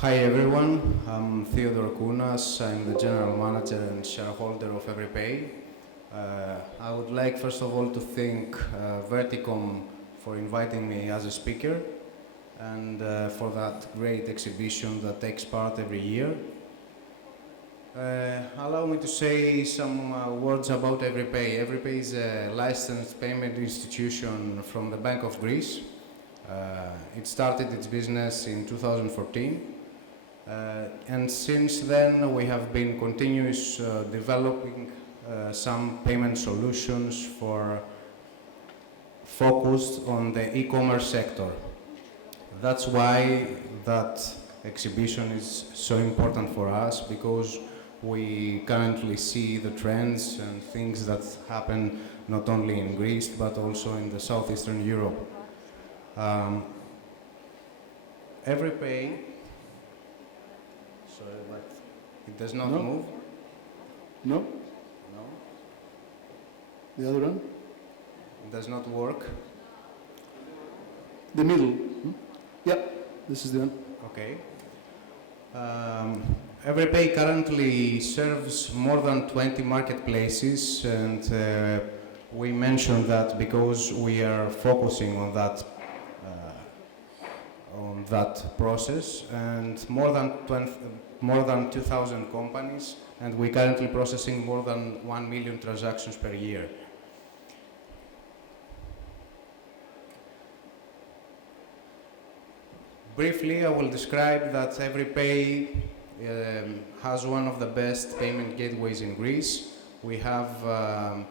Hi everyone, I'm Theodore Kounas. I'm the General Manager and shareholder of EveryPay. I would like first of all to thank Verticom for inviting me as a speaker and for that great exhibition that takes part every year. Allow me to say some words about EveryPay. EveryPay is a licensed payment institution from the Bank of Greece. It started its business in 2014. And since then, we have been continuous developing some payment solutions focused on the e-commerce sector. That's why that exhibition is so important for us, because we currently see the trends and things that happen not only in Greece but also in the Southeastern Europe. EveryPay, sorry, but it does not move. No? No, The other one? it does not work. The middle. Yeah, this is the one. Okay. EveryPay currently serves more than 20 marketplaces, and we mention that because we are focusing on that process, and more than 2,000 companies, and we're currently processing more than 1 million transactions per year. Briefly, I will describe that EveryPay has one of the best payment gateways in Greece. We have our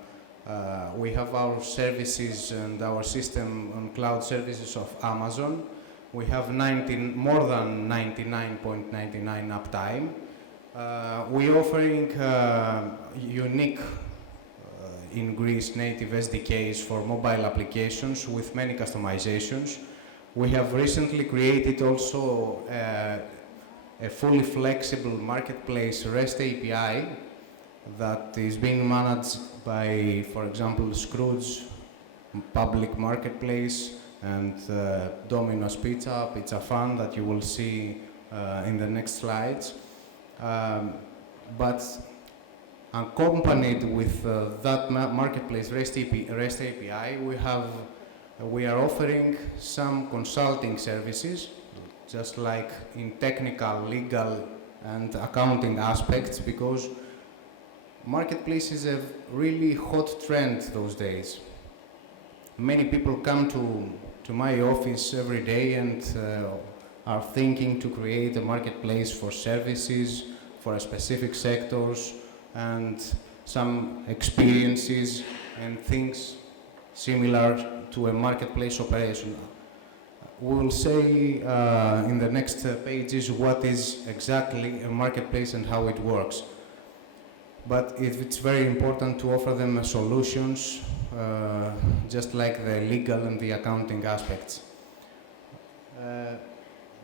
services and our system on cloud services of Amazon. We have more than 99.99 uptime. We're offering unique in Greece native SDKs for mobile applications with many customizations. We have recently created also a fully flexible marketplace REST API that is being managed by, for example, Scrooge public marketplace and Domino's Pizza, Pizza Fun, that you will see in the next slides. But accompanied with that marketplace REST API, we are offering some consulting services, just like in technical, legal, and accounting aspects, because marketplace is a really hot trend those days. Many people come to my office every day and are thinking to create a marketplace for services, for specific sectors, and some experiences and things similar to a marketplace operation. We will say in the next pages what is exactly a marketplace and how it works. But it's very important to offer them solutions, just like the legal and the accounting aspects.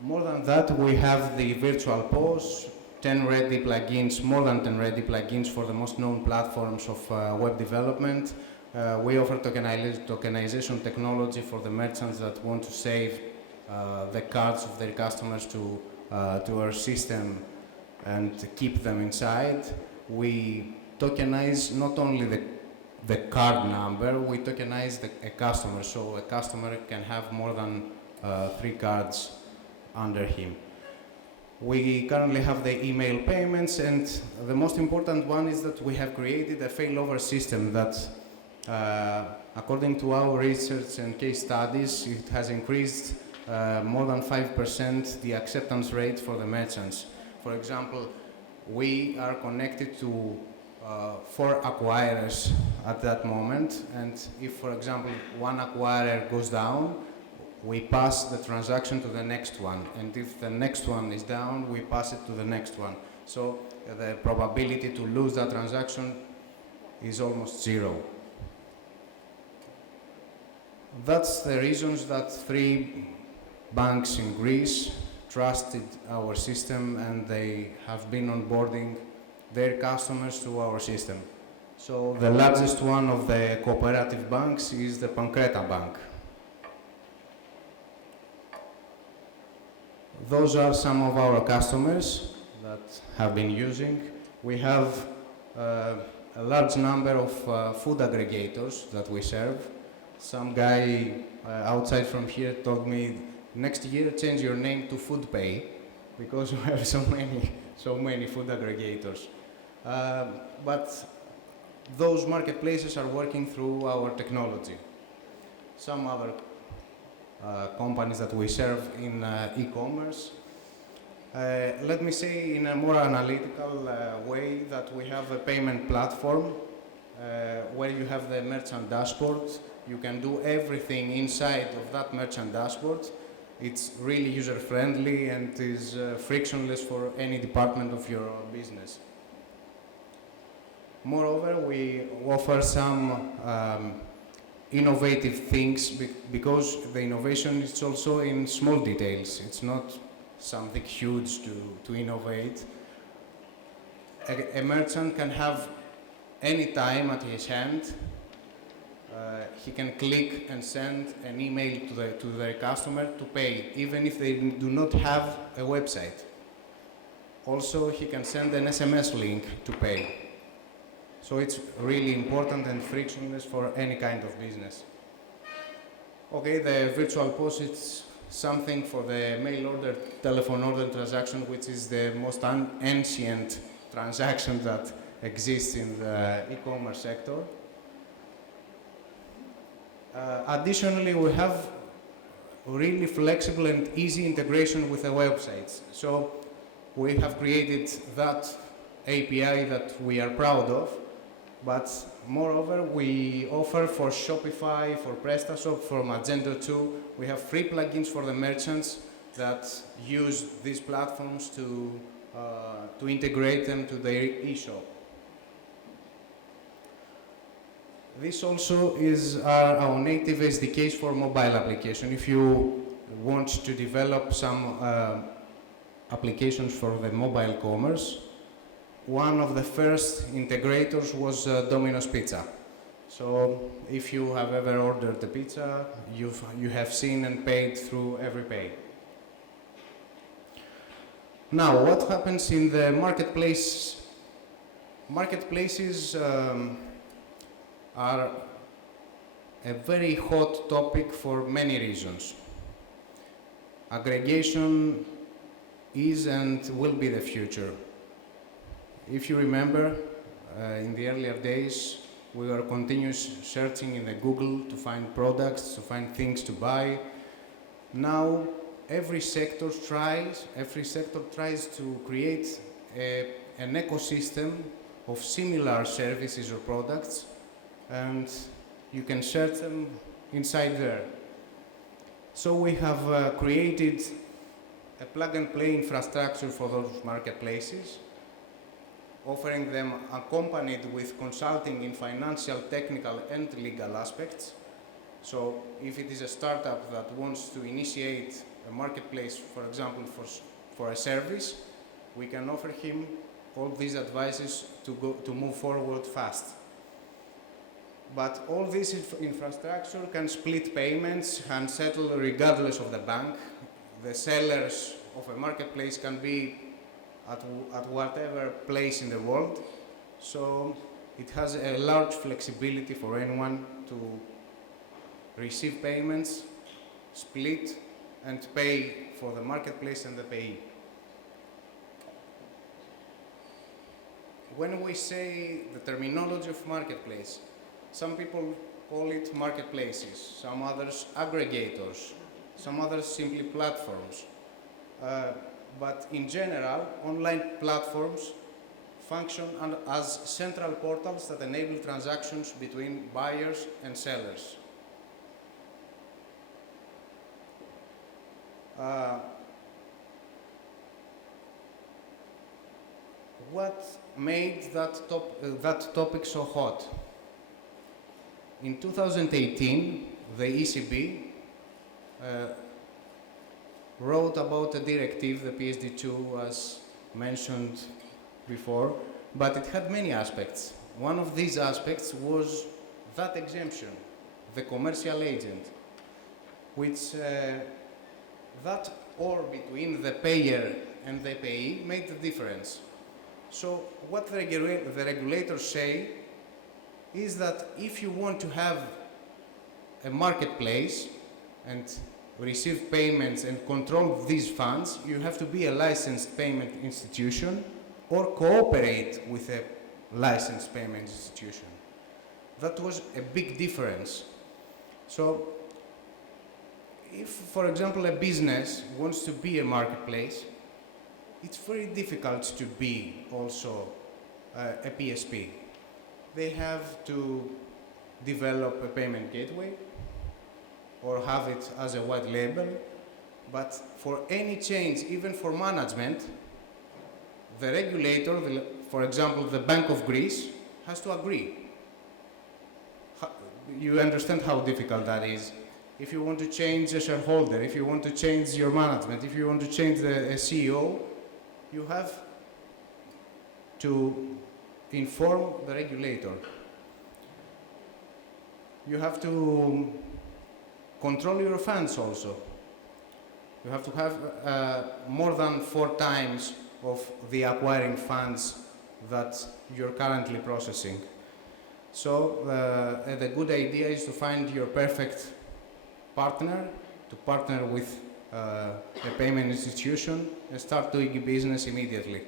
More than that, we have the virtual POS, 10 ready plugins, more than 10 ready plugins for the most known platforms of web development. We offer tokenization technology for the merchants that want to save the cards of their customers to our system and keep them inside. We tokenize not only the card number, we tokenize a customer, so a customer can have more than 3 cards under him. We currently have the email payments, and the most important one is that we have created a failover system that, according to our research and case studies, it has increased more than 5% the acceptance rate for the merchants. For example, we are connected to 4 acquirers at that moment, and if, for example, one acquirer goes down, we pass the transaction to the next one, and if the next one is down, we pass it to the next one. So the probability to lose that transaction is almost 0. That's the reasons that 3 banks in Greece trusted our system, and they have been onboarding their customers to our system. So the largest one of the cooperative banks is the Pancreta Bank. Those are some of our customers that have been using. We have a large number of food aggregators that we serve. Some guy outside from here told me, next year change your name to FoodPay, because we have so many food aggregators. But those marketplaces are working through our technology. Some other companies that we serve in e-commerce. Let me say in a more analytical way that we have a payment platform where you have the merchant dashboard. You can do everything inside of that merchant dashboard. It's really user-friendly and is frictionless for any department of your business. Moreover, we offer some innovative things because the innovation is also in small details. It's not something huge to innovate. A merchant can have any time at his hand. He can click and send an email to their customer to pay, even if they do not have a website. Also, he can send an SMS link to pay. So it's really important and frictionless for any kind of business. Okay, the virtual POS is something for the mail order, telephone order transaction, which is the most ancient transaction that exists in the e-commerce sector. Additionally, we have really flexible and easy integration with the websites. So we have created that API that we are proud of, but moreover, we offer for Shopify, for PrestaShop, for Magento 2, we have free plugins for the merchants that use these platforms to integrate them to their e-shop. This also is our native SDKs for mobile application. If you want to develop some applications for the mobile commerce, one of the first integrators was Domino's Pizza. So if you have ever ordered a pizza, you have seen and paid through EveryPay. Now, what happens in the marketplace? Marketplaces are a very hot topic for many reasons. Aggregation is and will be the future. If you remember, in the earlier days, we were continuously searching in the Google to find products, to find things to buy. Now, every sector tries to create an ecosystem of similar services or products, and you can search them inside there. So we have created a plug-and-play infrastructure for those marketplaces, offering them accompanied with consulting in financial, technical, and legal aspects. So if it is a startup that wants to initiate a marketplace, for example, for a service, we can offer him all these advices to move forward fast. But all this infrastructure can split payments and settle regardless of the bank. The sellers of a marketplace can be at whatever place in the world. So it has a large flexibility for anyone to receive payments, split, and pay for the marketplace and the payee. When we say the terminology of marketplace, some people call it marketplaces, some others aggregators, some others simply platforms. But in general, online platforms function as central portals that enable transactions between buyers and sellers. What made that topic so hot? In 2018, the ECB wrote about a directive, the PSD2, as mentioned before, but it had many aspects. One of these aspects was that exemption, the commercial agent, which that or between the payer and the payee made the difference. So what the regulators say is that if you want to have a marketplace and receive payments and control these funds, you have to be a licensed payment institution or cooperate with a licensed payment institution. That was a big difference. So if, for example, a business wants to be a marketplace, it's very difficult to be also a PSP. They have to develop a payment gateway or have it as a white label, but for any change, even for management, the regulator, for example, the Bank of Greece, has to agree. You understand how difficult that is. If you want to change a shareholder, if you want to change your management, if you want to change a CEO, you have to inform the regulator. You have to control your funds also. You have to have more than 4 times of the acquiring funds that you're currently processing. So the good idea is to find your perfect partner, to partner with a payment institution and start doing business immediately.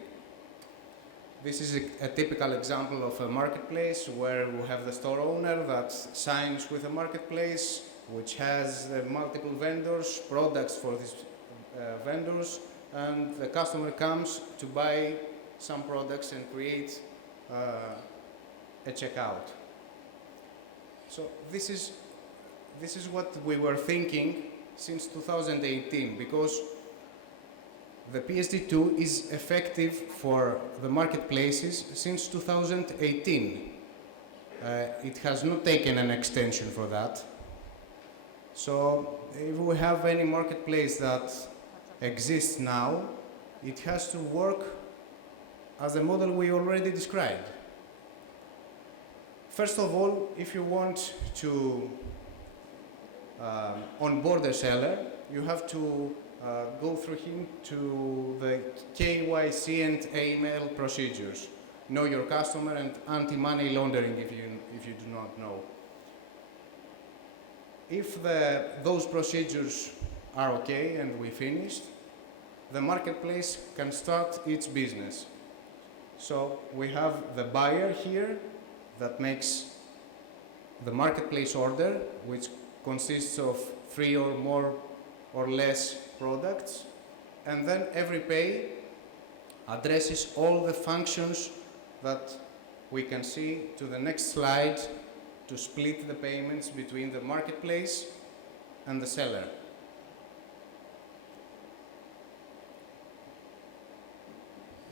This is a typical example of a marketplace where we have the store owner that signs with a marketplace which has multiple vendors, products for these vendors, and the customer comes to buy some products and create a checkout. So this is what we were thinking since 2018, because the PSD2 is effective for the marketplaces since 2018. It has not taken an extension for that. So if we have any marketplace that exists now, it has to work as the model we already described. First of all, if you want to onboard a seller, you have to go through him to the KYC and AML procedures. Know your customer and anti-money laundering if you do not know. If those procedures are okay and we finished, the marketplace can start its business. So we have the buyer here that makes the marketplace order, which consists of 3 or more or less products, and then EveryPay addresses all the functions that we can see to the next slide to split the payments between the marketplace and the seller.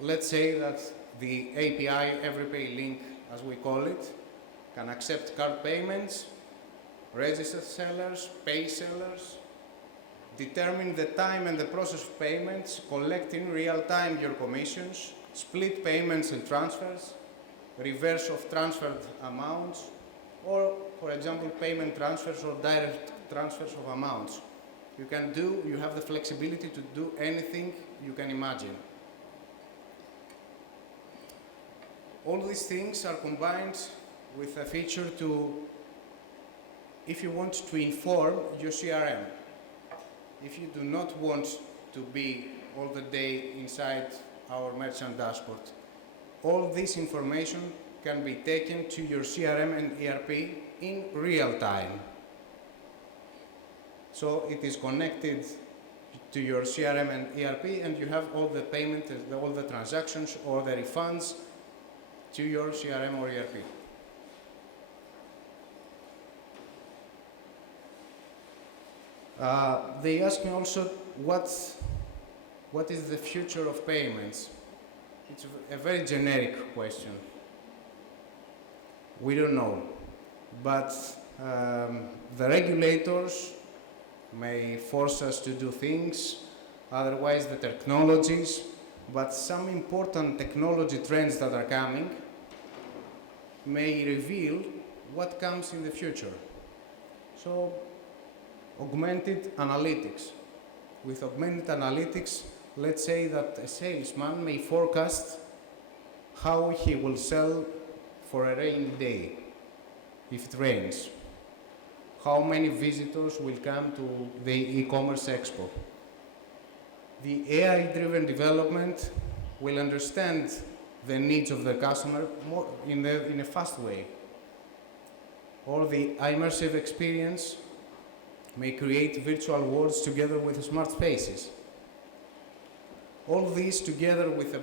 Let's say that the API EveryPay link, as we call it, can accept card payments, register sellers, pay sellers, determine the time and the process of payments, collect in real time your commissions, split payments and transfers, reverse of transferred amounts, or, for example, payment transfers or direct transfers of amounts. You have the flexibility to do anything you can imagine. All these things are combined with a feature if you want to inform your CRM. If you do not want to be all the day inside our merchant dashboard, all this information can be taken to your CRM and ERP in real time. So it is connected to your CRM and ERP, and you have all the payment, all the transactions or the refunds to your CRM or ERP. They ask me also what is the future of payments. It's a very generic question. We don't know, but the regulators may force us to do things, otherwise the technologies, but some important technology trends that are coming may reveal what comes in the future. So, Augmented Analytics. With Augmented Analytics, let's say that a salesman may forecast how he will sell for a rainy day, if it rains. How many visitors will come to the eCommerce Expo. The AI-driven development will understand the needs of the customer more in a fast way. Or the immersive experience may create virtual worlds together with smart spaces. All these together with a